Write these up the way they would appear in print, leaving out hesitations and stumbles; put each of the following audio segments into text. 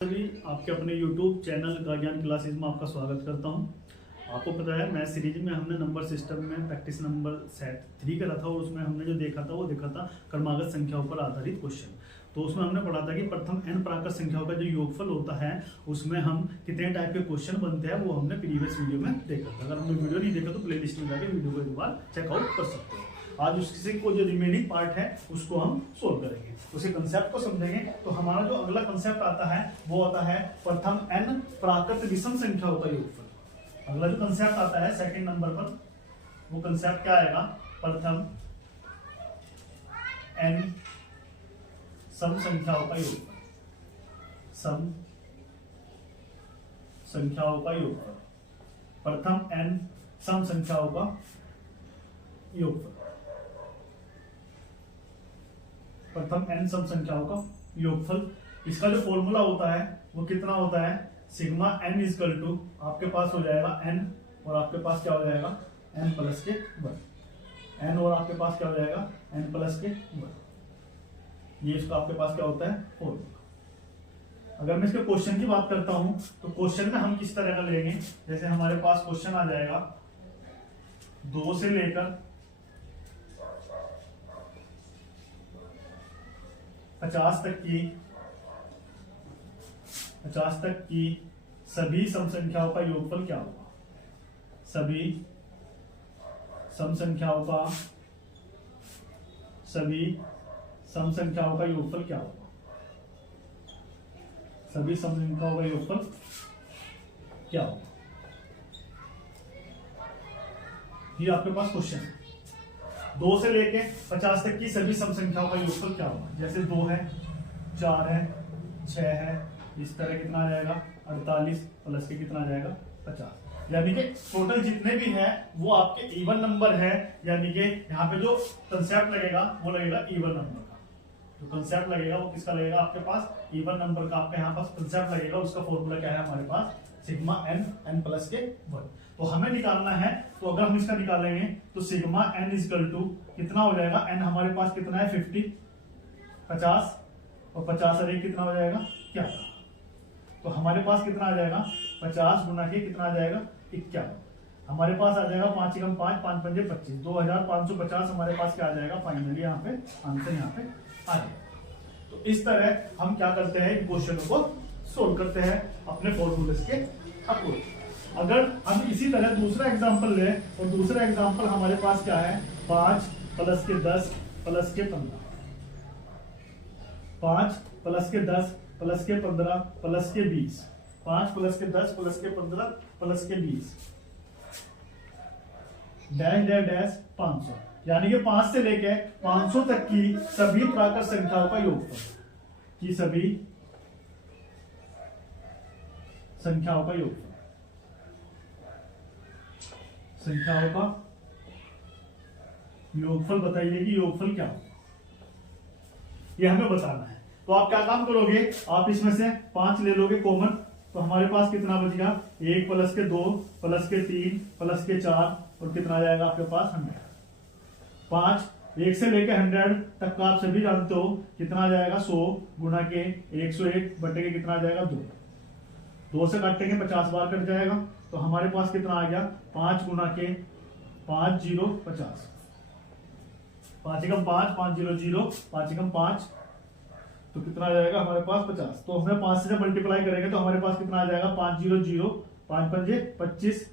सभी आपके अपने YouTube चैनल का ज्ञान क्लासेस में आपका स्वागत करता हूं। आपको पता है मैथ सीरीज में हमने नंबर सिस्टम में प्रैक्टिस नंबर सेट 3 करा था और उसमें हमने जो देखा था क्रमागत संख्याओं पर आधारित क्वेश्चन। तो उसमें हमने पढ़ा था कि प्रथम n प्राकृत संख्याओं का जो योगफल होता है उसमें हम कितने टाइप के क्वेश्चन बनते हैं वो हमने प्रीवियस वीडियो में देखा था। अगर हमने वीडियो नहीं देखा तो प्ले लिस्ट में जाकर वीडियो को एक बार चेकआउट कर सकते हो। आज उससे को जो रिमेनिंग पार्ट है उसको हम सोल्व करेंगे, उसे कंसेप्ट को समझेंगे। तो हमारा जो अगला कंसेप्ट आता है वो आता है प्रथम n प्राकृत विषम संख्याओं का योगफल। अगला जो कंसेप्ट आता है सेकंड नंबर पर वो कंसेप्ट क्या आएगा? प्रथम n सम संख्याओं का योगफल। सम संख्याओं का योगफल। प्रथम n सम संख्याओं का योगफल। प्रथम n सम संख्याओं का योगफल। इसका जो फॉर्मूला होता है वो कितना होता है? सिग्मा n इजकल टू आपके पास हो जाएगा n और आपके पास क्या हो जाएगा? n प्लस के वर्ग। n और आपके पास क्या हो जाएगा? n प्लस के वर्ग। ये इसका आपके पास क्या होता है? फॉर्मूला। अगर मैं इसके क्वेश्चन की बात करता हूं तो क्वेश्चन में हम किस तरह का लेंगे? जैसे हमारे पास क्वेश्चन आ जाएगा 2 से लेकर 50 तक की सभी सम संख्याओं का योगफल क्या होगा? सभी सम संख्याओं का योगफल क्या होगा? सभी सम संख्याओं का योगफल क्या होगा? ये आपके पास क्वेश्चन है। 2 से लेके 50 तक की सभी सम संख्याओं का योगफल क्या होगा? जैसे 2 है, 4 है, 6 है, इस तरह कितना आ जाएगा? 48 प्लस के कितना आ जाएगा? 50। यानी कि टोटल जितने भी हैं वो आपके इवन नंबर है। यानी कि यहाँ पे जो कंसेप्ट लगेगा वो लगेगा इवन नंबर का। जो कंसेप्ट लगेगा वो किसका लगेगा? आपके पास इवन नंबर का। आपके यहाँ पास कंसेप्ट लगेगा, उसका फॉर्मूला क्या है हमारे पास? सिग्मा n प्लस के वर्ग। तो हमें निकालना है, तो अगर हम इसका निकालेंगे तो सिग्मा n इजकल टू कितना हो जाएगा? n हमारे पास कितना है? 50 और 50 और 1 कितना हो जाएगा? क्या? तो हमारे पास कितना आ जाएगा? 50 गुना के कितना आ जाएगा? 51। हमारे पास आ जाएगा 5 एकम 5, 5 पंजे 25, 2550 हमारे पास क्या आ जाएगा? फाइनली यहाँ पे आंसर यहाँ पे आ जाएगा। तो इस तरह हम क्या करते हैं? इन क्वेश्चनों को सोल्व करते हैं अपने फॉर्मूले के अकॉर्डिंग। अगर हम इसी तरह दूसरा एग्जांपल लें और दूसरा एग्जांपल हमारे पास क्या है? 5 प्लस के 10 प्लस के 15। 5 प्लस के 10 प्लस के 15 प्लस के 20। 5 प्लस के 10 प्लस के 15 प्लस के 20 डैश डैश डैश 500। यानी कि 5 से लेके 500 तक की सभी प्राकृत संख्याओं का योगफल। की सभी संख्याओं का योगफल। संख्याओं का योगफल बताइए कि योगफल क्या होगा? ये हमें बताना है। तो आप क्या काम करोगे? आप इसमें से 5 ले लोगे कॉमन, तो हमारे पास कितना बच गया? 1 प्लस के 2 प्लस के 3 प्लस के 4 और कितना आ जाएगा आपके पास? 100। 5 1 से लेकर 100 तक का आप सभी जानते हो कितना आ जाएगा? 100 गुना के 101 बटे के कितना आ जाएगा? 2 से काटेंगे 50 बार कट जाएगा। तो हमारे पास कितना आ गया? 5 गुना के 5 0 50। 5 एकम 5, 5 0 0, 5 एकम 5 तो कितना आ जाएगा हमारे पास? 50। तो हमें 5 से जब मल्टीप्लाई करेंगे तो हमारे पास कितना आ जाएगा? 5 0 0, 5 पंजे 25,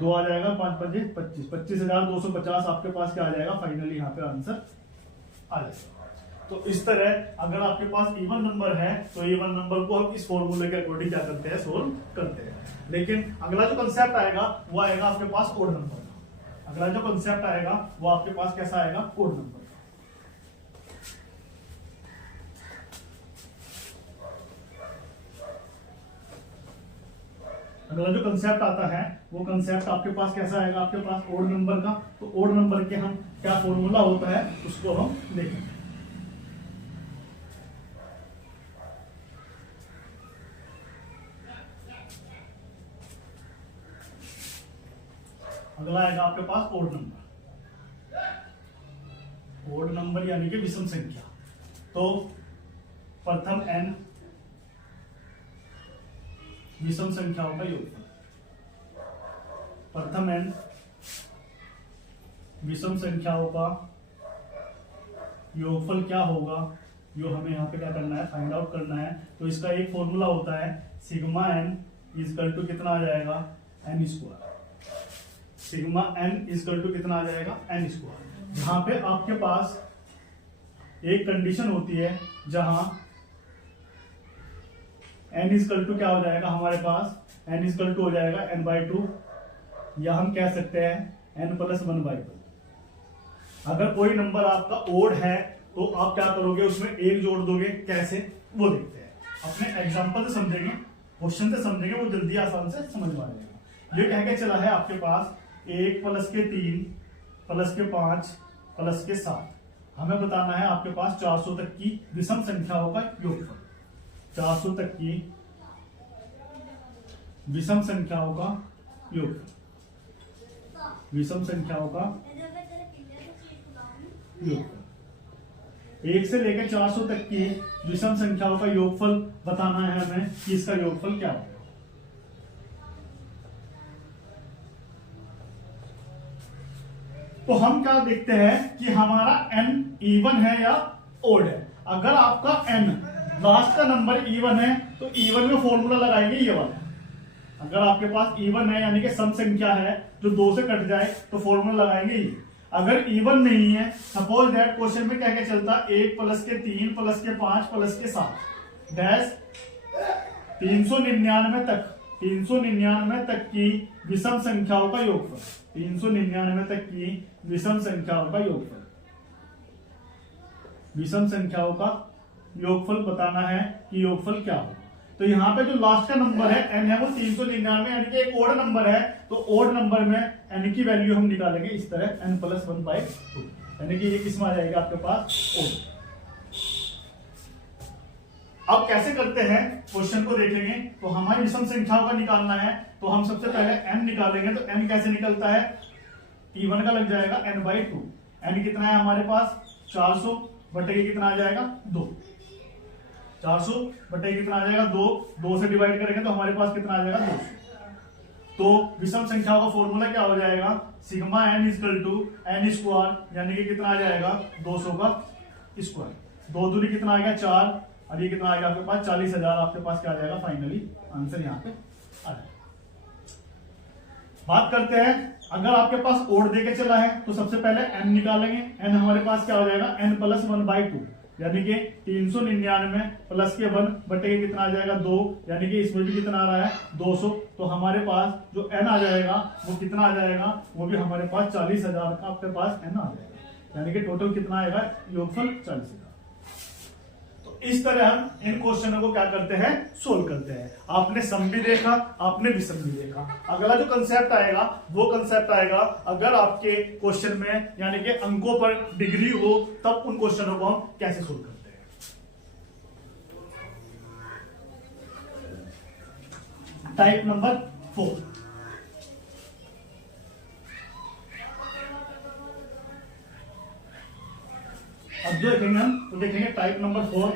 2 आ जाएगा 5 पंजे 25, 25,250 आपके पास क्या आ जाएगा? फाइनली यहाँ पे आंसर आ जाएगा। तो इस तरह अगर आपके पास इवन नंबर है तो इवन नंबर को हम इस फॉर्मूले के अकॉर्डिंग क्या करते हैं? सोल्व करते हैं। लेकिन अगला जो कंसेप्ट आएगा वो आएगा आपके पास ओड नंबर का। अगला जो कंसेप्ट आएगा वो आपके पास कैसा आएगा? Odd number. अगला जो कंसेप्ट आता है वो कंसेप्ट आपके पास कैसा आएगा? आपके पास ओड नंबर का। तो ओड नंबर के हम क्या फॉर्मूला होता है उसको हम देखेंगे। अगला आएगा आपके पास ओड नंबर। ओड नंबर यानी कि विषम संख्या। तो प्रथम n विषम संख्याओं का योगफल। प्रथम n विषम संख्याओं का योगफल क्या होगा, जो हमें यहाँ पे क्या करना है, फाइंड आउट करना है। तो इसका एक फॉर्मूला होता है सिग्मा n इजकल टू कितना आ जाएगा, n square. Sigma n equal to कितना आ जाएगा, n स्क्वायर। जहां पे आपके पास एक कंडीशन होती है जहां n इजकल टू क्या हो जाएगा हमारे पास, n इजकल टू हो जाएगा n/2, या हम कह सकते हैं n+1/2। अगर कोई नंबर आपका ओड है तो आप क्या करोगे, उसमें एक जोड़ दोगे, कैसे वो देखते हैं। अपने एग्जांपल से समझेंगे, क्वेश्चन से समझेंगे, वो जल्दी आसान से समझ में आ जाएगा। ये कह के चला है आपके पास 1 + 3 + 5 + 7। हमें बताना है आपके पास 400 तक की विषम संख्याओं का योगफल। 400 तक की विषम संख्याओं का योगफल, विषम संख्याओं का योगफल। 1 से लेकर 400 तक की विषम संख्याओं का योगफल बताना है हमें कि इसका योगफल क्या होगा। तो हम क्या देखते हैं कि हमारा n इवन है या ओड है। अगर आपका n लास्ट का नंबर इवन है तो इवन में फॉर्मूला लगाएंगे ये वाला। अगर आपके पास इवन है यानी कि सम संख्या है जो 2 से कट जाए तो फॉर्मूला लगाएंगे ये। अगर इवन नहीं है, सपोज दैट क्वेश्चन में क्या क्या चलता, 1 + 3 + 5 + 7 डैश 399 तक की विषम संख्याओं का योगफल। 399 तक की विषम संख्याओं का योगफल, विषम संख्याओं का योगफल बताना है कि योगफल क्या होगा। तो यहाँ पे जो लास्ट का नंबर है n है वो 399 यानी कि एक ओड नंबर है, तो ओड नंबर में n की वैल्यू हम निकालेंगे इस तरह n+1/2, यानी कि ये किसमें आ जाएगा आपके पास ओड। अब कैसे करते हैं क्वेश्चन को देखेंगे। तो हमारी विषम संख्याओं का निकालना है, तो हम सबसे पहले n निकालेंगे। तो n कैसे निकलता है, T1 का लग जाएगा n/2। n कितना है हमारे पास 400 बटे कितना आ जाएगा 2। 400 बटे कितना आ जाएगा 2, 2 से डिवाइड करेंगे तो हमारे पास कितना आ जाएगा 200। तो विषम संख्याओं का फॉर्मूला क्या हो जाएगा, sigma n equal to n square, यानी कि कितना आ जाएगा 200 का स्क्वायर। 2 दूनी कितना आ गया 4, और ये कितना आ गया आपके पास 40,000। आपके पास क्या आ जाएगा फाइनली आंसर यहाँ पे आ जाएगा। बात करते हैं, अगर आपके पास ओड देके चला है तो सबसे पहले n निकालेंगे। n हमारे पास क्या हो जाएगा n+1/2, यानी कि 399 प्लस के 1 बटे के कितना आ जाएगा 2, यानी कि इसमें भी कितना आ रहा है 200। तो हमारे पास जो n आ जाएगा वो कितना आ जाएगा, वो भी हमारे पास 40,000 का आपके पास n आ जाएगा, यानी कि टोटल कितना आएगा योगफल 40,000। तो इस तरह हम इन क्वेश्चनों को क्या करते हैं, सोल्व करते हैं। आपने सम भी देखा, आपने विषम भी देखा। अगला जो कंसेप्ट आएगा वो कंसेप्ट आएगा अगर आपके क्वेश्चन में यानी कि अंकों पर डिग्री हो, तब उन क्वेश्चनों को हम कैसे सोल्व करते हैं। टाइप नंबर 4, अब जो देखेंगे हम तो देखेंगे टाइप नंबर 4।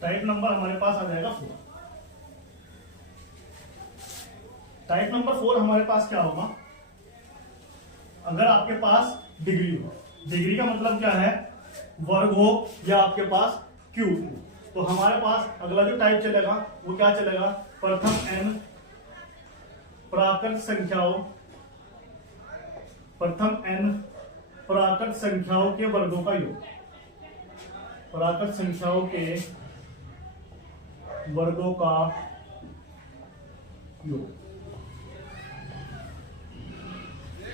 टाइप नंबर हमारे पास आ जाएगा 4। टाइप नंबर 4 हमारे पास क्या होगा, अगर आपके पास डिग्री हो। डिग्री का मतलब क्या है, वर्ग हो या आपके पास क्यूब हो। तो हमारे पास अगला जो टाइप चलेगा वो क्या चलेगा, प्रथम n प्राकृत संख्याओं, प्रथम n प्राकृत संख्याओं के वर्गों का योग। प्राकृत संख्याओं के वर्गों का योग।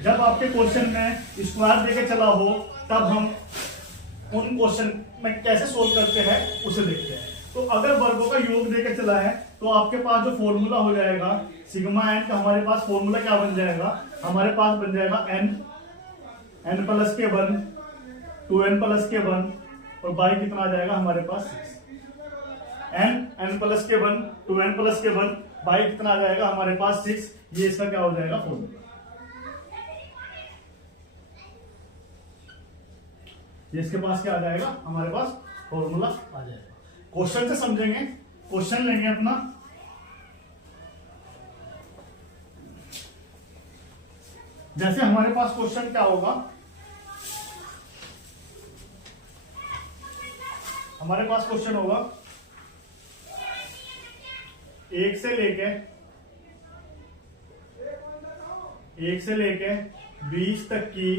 जब आपके क्वेश्चन में स्क्वायर देके चला हो तब हम उन क्वेश्चन में कैसे सोल्व करते हैं उसे देखते हैं। तो अगर वर्गों का योग देके चला है तो आपके पास जो फॉर्मूला हो जाएगा सिग्मा n का, हमारे पास फॉर्मूला क्या बन जाएगा, हमारे पास बन जाएगा n+1 2n+1 और बाई कितना आ जाएगा हमारे पास 6। n प्लस के 1 टू n प्लस के 1 बाई कितना आ जाएगा हमारे पास 6। ये इसका क्या हो जाएगा फॉर्मूला। ये इसके पास क्या आ जाएगा हमारे पास फॉर्मूला आ जाएगा। क्वेश्चन से समझेंगे, क्वेश्चन लेंगे अपना। जैसे हमारे पास क्वेश्चन क्या होगा, हमारे पास क्वेश्चन होगा 1 से लेके 20 तक की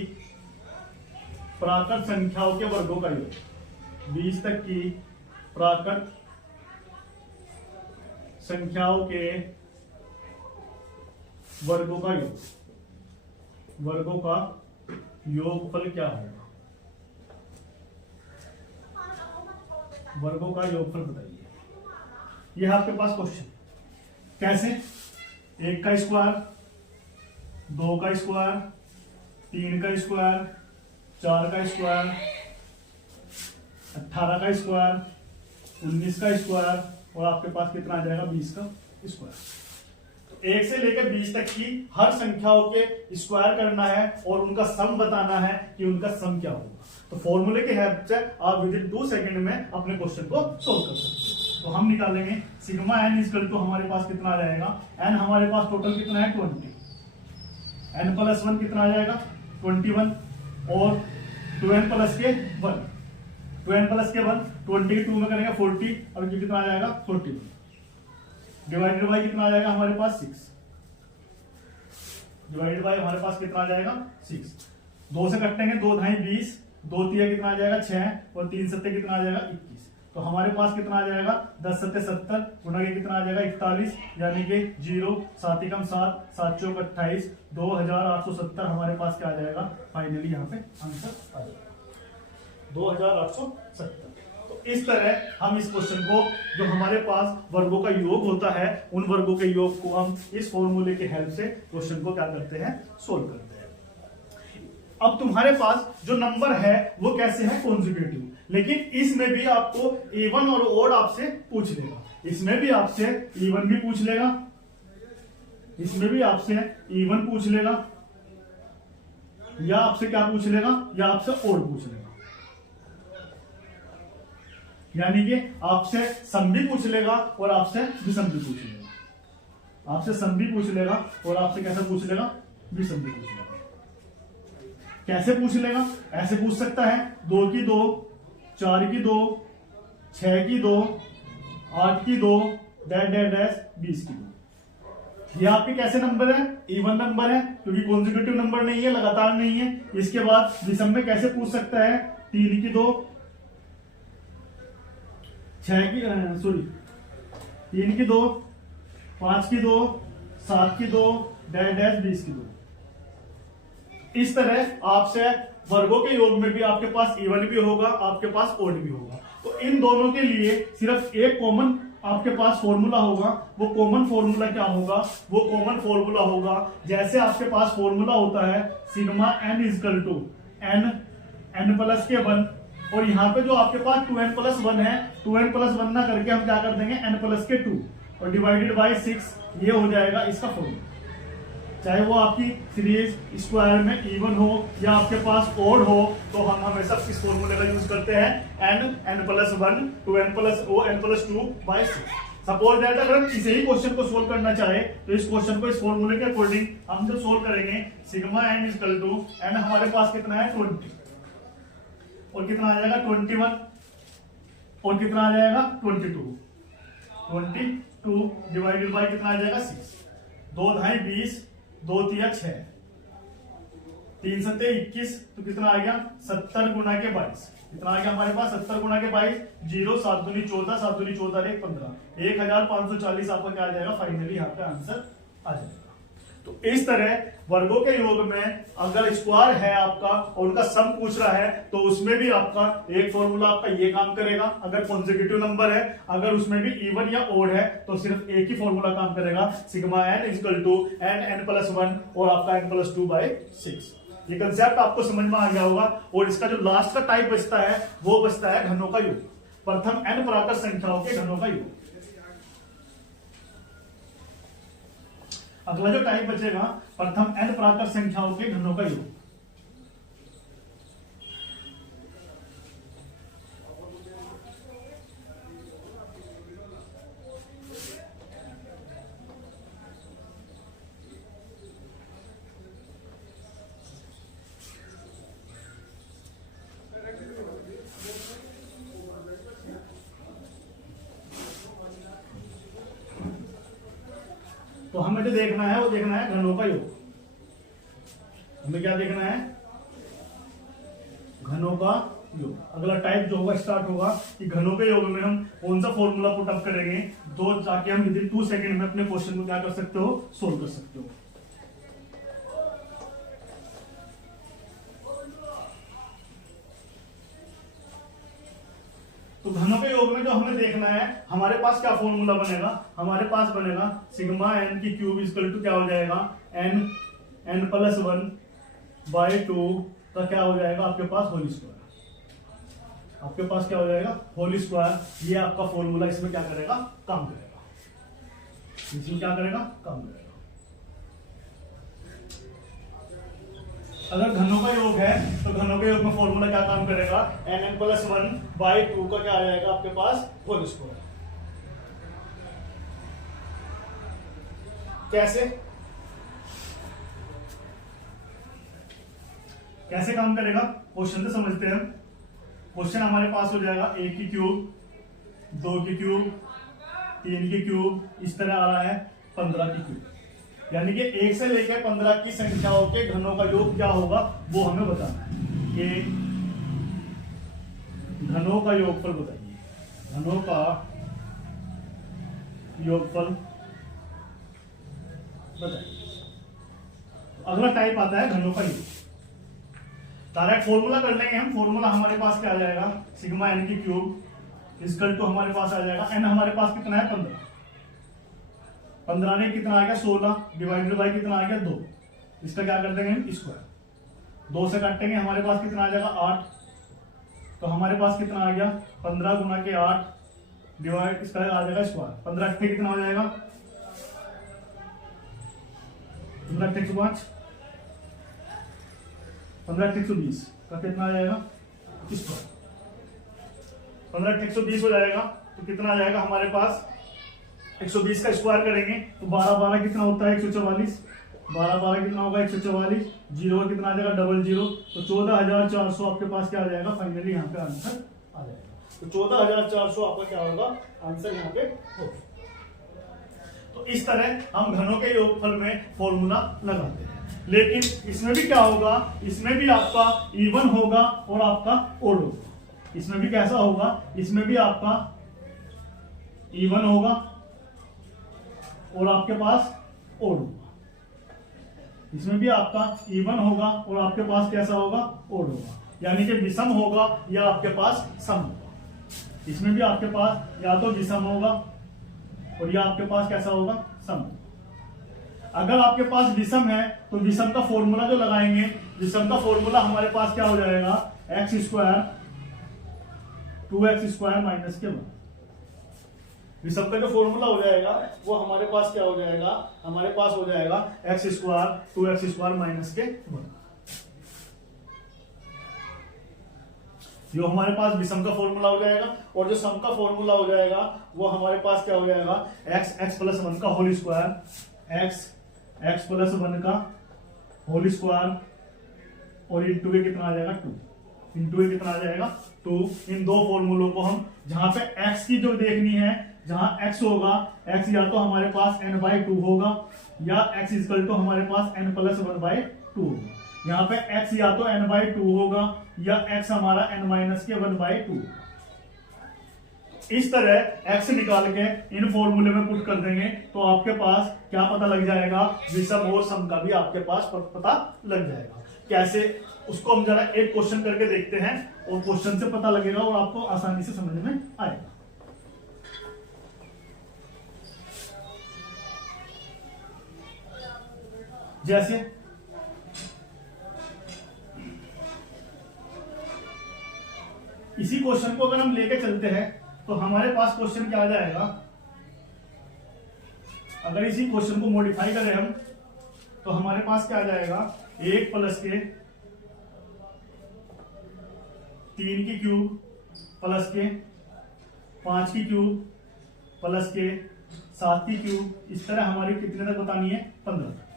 प्राकृत संख्याओं के वर्गों का योग। 20 तक की प्राकृत संख्याओं के वर्गों का योग, वर्गों का योगफल क्या होगा, वर्गों का योगफल बताइए। यह है आपके पास क्वेश्चन। कैसे? 1 का स्क्वायर, 2 का स्क्वायर, 3 का स्क्वायर, 4 का स्क्वायर, 18 का स्क्वायर, 19 का स्क्वायर और आपके पास कितना आ जाएगा 20 का स्क्वायर। 1 से लेकर 20 तक की हर संख्याओं के स्क्वायर करना है और उनका सम बताना है कि उनका सम क्या होगा। तो फॉर्मूले की हेल्प से आप विद इन 2 सेकंड में अपने क्वेश्चन को सोल्व कर सकते हो। तो हम निकालेंगे सिग्मा n इक्वल टू हमारे पास कितना आ जाएगा, n हमारे पास टोटल कितना है 20, n प्लस 1 कितना आ जाएगा 21 और 2n प्लस के 1, 2n प्लस के 1 20 के 2 में करेंगे 40 और ये कितना आ जाएगा 41 डिवाइडेड बाई कितना आ जाएगा हमारे पास 6, डिवाइडेड बाई हमारे पास कितना आ जाएगा 6। 2 से कटेंगे 2 ढाई 20, 2 तिया कितना आ जाएगा 6 और 3 सत्ते कितना आ जाएगा 21। तो हमारे पास कितना आ जाएगा 10 सत्ते 70 गुना के कितना आ जाएगा 41 यानी कि 0 7 कम 7 7 चौक 28 2870 हमारे पास क्या आ जाएगा फाइनली यहाँ पे आंसर आ जाएगा 2870। तो इस तरह हम इस क्वेश्चन को जो हमारे पास वर्गों का योग होता है उन वर्गों के योग को हम इस फॉर्मूले की हेल्प से क्वेश्चन को क्या करते हैं सोल्व करते हैं। अब तुम्हारे पास जो नंबर है वो कैसे है कॉन्जुगेटिव, लेकिन इसमें भी आपको इवन और ओड आपसे पूछ लेगा। इसमें भी आपसे इवन भी पूछ लेगा, इसमें भी आपसे इवन पूछ लेगा या आपसे क्या पूछ लेगा या आपसे ओड पूछ लेगा। यानी कि आपसे सम भी पूछ लेगा और आपसे विषम भी पूछ लेगा। आपसे सम भी पूछ लेगा और आपसे कैसे पूछ लेगा विषम भी पूछ लेगा। कैसे पूछ लेगा? ऐसे पूछ सकता है 2 की 2, 4 की 2, 6 की 2, 8 की 2, डैश डैश डैश 20 की 2। ये आपके कैसे नंबर है? इवन नंबर है क्योंकि कॉन्जिक्यूटिव नंबर नहीं है, लगातार नहीं है। इसके बाद विषम में कैसे पूछ सकता है 3 की 2, 6 की 3 की 2, 5 की 2, 7 की 2, डैश डैश 20 की 2। इस तरह आपसे वर्गों के योग में भी आपके पास इवन भी होगा, आपके पास ओड भी होगा। तो इन दोनों के लिए सिर्फ एक कॉमन आपके पास फॉर्मूला होगा। वो कॉमन फॉर्मूला क्या होगा? वो कॉमन फॉर्मूला होगा जैसे आपके पास फॉर्मूला होता है sigma n equal to n plus के 1 और यहाँ पे जो आपके पास 2n प्लस 1 है 2n प्लस 1 ना करके हम क्या कर देंगे n प्लस के 2 और डिवाइडेड बाई 6। ये हो जाएगा इसका फॉर्मूला। चाहे वो आपकी सीरीज स्क्वायर में इवन हो या आपके पास ओड हो तो हम हमेशा इस फॉर्मूले का यूज करते हैं n plus 1 two n plus 2 by 6। Suppose that अगर हम इसे ही क्वेश्चन को सोल्व करना चाहे तो इस क्वेश्चन को इस फॉर्मूले के अकॉर्डिंग हम जब सोल्व करेंगे sigma n equal to n हमारे पास कितना है 20 और कितना आ जाएगा 21 और कितना आ जाएगा 22 डिवाइडेड बाई कितना आ जाएगा 6। 2 ढाई 20, 2 तिया 6, 3 सत्ते 21 तो कितना आ गया 70 गुना के 22। कितना आ गया हमारे पास 70 गुना के 22, 0 7 दूनी 14, 7 दूनी 14 1 15, 1540 आपका क्या आ जाएगा फाइनली यहाँ पे आंसर आ जाएगा। तो इस तरह वर्गों के योग में अगर स्क्वायर है आपका और उनका सम पूछ रहा है तो उसमें भी आपका एक फॉर्मूला आपका ये काम करेगा अगर कॉन्जिक्यूटिव नंबर है। अगर उसमें भी इवन या ओड है तो सिर्फ एक ही फॉर्मूला काम करेगा sigma n equal to n plus 1 और आपका n प्लस 2 बाई 6। ये कंसेप्ट आपको समझ में आ गया होगा। और इसका जो लास्ट का टाइप बचता है वो बचता है घनों का योग। प्रथम n प्राकृत संख्याओं के घनों का योग। अगला जो टाइप बचेगा प्रथम n प्राकृत संख्याओं के घनों का योग। तो हमें जो देखना है वो देखना है घनों का योग। हमें क्या देखना है? घनों का योग। अगला टाइप जो होगा स्टार्ट होगा कि घनों के योग में हम कौन सा फॉर्मूला पुट अप करेंगे जो ताकि हम विदिन 2 सेकंड में अपने क्वेश्चन को क्या कर सकते हो, सोल्व कर सकते हो। तो घनों के योग में जो हमें देखना है हमारे पास क्या फॉर्मूला बनेगा, हमारे पास बनेगा सिग्मा n की क्यूब इक्वल टू क्या हो जाएगा n प्लस 1 बाय 2 का क्या हो जाएगा आपके पास होल स्क्वायर। आपके पास क्या हो जाएगा होल स्क्वायर। ये आपका फॉर्मूला इसमें क्या करेगा, काम करेगा। इसमें क्या करेगा, काम करेगा। अगर घनों का योग है तो घनों के योग में फॉर्मूला क्या काम करेगा, n प्लस 1 बाई 2 का क्या आ जाएगा आपके पास होल स्क्वायर। कैसे कैसे काम करेगा क्वेश्चन से समझते हैं हम। क्वेश्चन हमारे पास हो जाएगा 1 की क्यूब 2 की क्यूब 3 की क्यूब, इस तरह आ रहा है 15 की क्यूब। यानी कि 1 से लेकर 15 की संख्याओं के घनों का योग क्या होगा वो हमें बताना है कि घनों का योगफल बताइए। घनों का योगफल बताइए। अगला टाइप आता है घनों का योग। डायरेक्ट फॉर्मूला कर लेंगे हम। फॉर्मूला हमारे पास क्या आ जाएगा, सिग्मा n की क्यूब इक्वल टू हमारे पास आ जाएगा n हमारे पास कितना है 15। 15 ने कितना आ गया 16 डिवाइडेड बाई कितना आ गया 2। इसका क्या कर देंगे हम स्क्वायर। 2 से काटेंगे हमारे पास कितना आ जाएगा 8। तो हमारे पास कितना आ गया 15 गुना के 8 डिवाइड इसका आ जाएगा स्क्वायर। 15 अट्ठे कितना हो जाएगा 15 अट्ठे 105 15 अट्ठे 120 का कितना आ जाएगा स्क्वायर। 15 अट्ठे 120 हो जाएगा तो कितना आ जाएगा हमारे पास 120 का स्क्वायर करेंगे तो 12 12 कितना होता है 144। 12 12 कितना होगा 144। जीरो का कितना आ जाएगा 00। तो 14,400 आपके पास क्या आ जाएगा फाइनली यहाँ पे आंसर आ जाएगा। तो 14,400 आपका क्या होगा आंसर यहाँ पे होगा। तो इस तरह हम घनों के योगफल में फॉर्मूला लगाते हैं। लेकिन इसमें भी क्या होगा, इसमें भी आपका इवन होगा और आपका ओड होगा। इसमें भी कैसा होगा, इसमें भी आपका इवन होगा और आपके पास ओड होगा। इसमें भी आपका इवन होगा और आपके पास कैसा होगा ओड होगा। यानी कि विषम होगा या आपके पास सम होगा। इसमें भी आपके पास या तो विषम होगा और या आपके पास कैसा होगा सम होगा। अगर आपके पास विषम है तो विषम का फॉर्मूला जो लगाएंगे, विषम का फॉर्मूला हमारे पास क्या हो जाएगा x square 2x square minus के 1। विषम का जो फॉर्मूला हो जाएगा वो हमारे पास क्या हो जाएगा, हमारे पास हो जाएगा x square 2x square minus के 1। जो हमारे पास विषम का फॉर्मूला हो जाएगा और जो सम का फॉर्मूला हो जाएगा वो हमारे पास क्या हो जाएगा x प्लस 1 का होल स्क्वायर x प्लस 1 का होल स्क्वायर और इंटू के कितना आ जाएगा 2। इंटू के कितना आ जाएगा 2। इन दो फॉर्मूलों को हम जहां पे x की जो देखनी है, जहां x होगा x या तो हमारे पास n/2 होगा या x इक्वल टू हमारे पास n प्लस 1/2 होगा। यहाँ पे x या तो n/2 होगा या x हमारा n-1/2। इस तरह x निकाल के इन फॉर्मूले में पुट कर देंगे तो आपके पास क्या पता लग जाएगा, विषम और सम का भी आपके पास पता लग जाएगा। कैसे, उसको हम जरा एक क्वेश्चन करके देखते हैं और क्वेश्चन से पता लगेगा और आपको आसानी से समझ में आएगा। जैसे इसी क्वेश्चन को अगर हम लेके चलते हैं तो हमारे पास क्वेश्चन क्या आ जाएगा, अगर इसी क्वेश्चन को मॉडिफाई करें हम तो हमारे पास क्या आ जाएगा, 1 प्लस के 3 की क्यूब प्लस के 5 की क्यूब प्लस के 7 की क्यूब, इस तरह हमारी कितने तक बतानी है, 15 तक।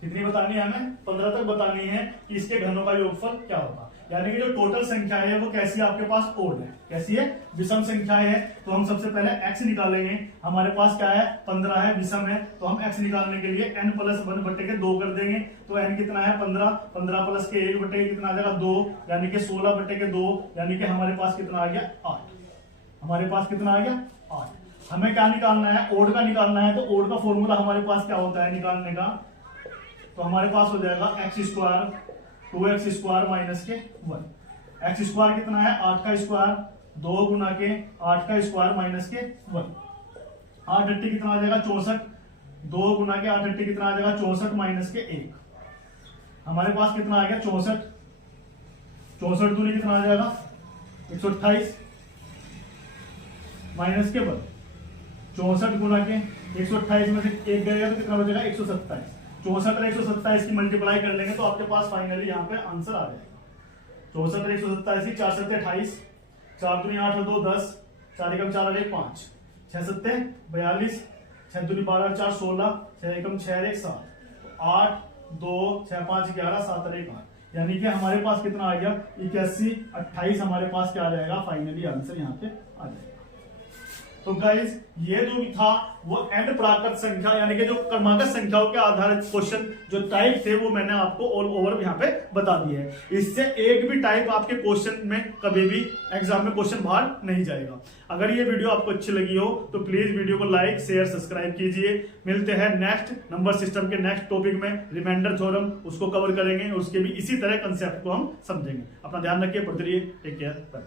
कितनी बतानी है हमें, 15 तक बतानी है कि इसके घनों का योगफल क्या होगा। यानी कि जो टोटल संख्या है वो कैसी है आपके पास, ओड है। कैसी है, विषम संख्याएं है। तो हम सबसे पहले x निकालेंगे। हमारे पास क्या है, 15 है, विषम है, तो हम x निकालने के लिए n प्लस 1 बटे के 2 कर देंगे। तो n कितना है, 15, 15 प्लस के 1 बटे के कितना आ जाएगा, 2, यानी कि 16 बटे के 2, यानी कि हमारे पास कितना आ गया, 8। हमारे पास कितना आ गया, 8। हमें क्या निकालना है, ओड का निकालना है। तो ओड का फॉर्मूला हमारे पास क्या होता है निकालने का, तो हमारे पास हो जाएगा x square 2x square minus के 1। एक्स स्क्वायर कितना है, 8 का स्क्वायर, 2 गुना के 8 का स्क्वायर माइनस के 1। 8 अट्टी कितना आ जाएगा, 64। 2 गुना के 8 अट्टी कितना आ जाएगा, 64 माइनस के 1। हमारे पास कितना आ गया, 64। 64 दूनी कितना आ जाएगा, 128 माइनस के 1। 64 गुना के 128 में से 1 गएगा तो कितना बचेगा, 127। 64 और 127 की मल्टीप्लाई कर लेंगे तो आपके पास फाइनली यहाँ पे आंसर आ जाएगा। 64 127 की 4 7 28, 4 दूनी 8 और 2 10, 4 एकम 4 और 1 5, 6 7 42, 6 दूनी 12 और 4 16, 6 एकम 6 और 1 7, 8 2 6 5 11, 7 और 1 8, यानी कि हमारे पास कितना आ गया, 81 28 हमारे पास क्या आ जाएगा, फाइनली आंसर यहाँ पे आ जाएगा। तो गाइस ये जो भी था वो एंड प्राकृत संख्या यानी कि जो क्रमागत संख्याओं के आधारित क्वेश्चन जो टाइप थे वो मैंने आपको ऑल ओवर यहाँ पे बता दिए है। इससे एक भी टाइप आपके क्वेश्चन में कभी भी एग्जाम में क्वेश्चन बाहर नहीं जाएगा। अगर ये वीडियो आपको अच्छी लगी हो तो प्लीज वीडियो को लाइक शेयर सब्सक्राइब कीजिए। मिलते हैं नेक्स्ट नंबर सिस्टम के नेक्स्ट टॉपिक में, रिमाइंडर थ्योरम उसको कवर करेंगे, उसके भी इसी तरह कंसेप्ट को हम समझेंगे। अपना ध्यान रखिए, पढ़ते रहिए, टेक केयर, बाय।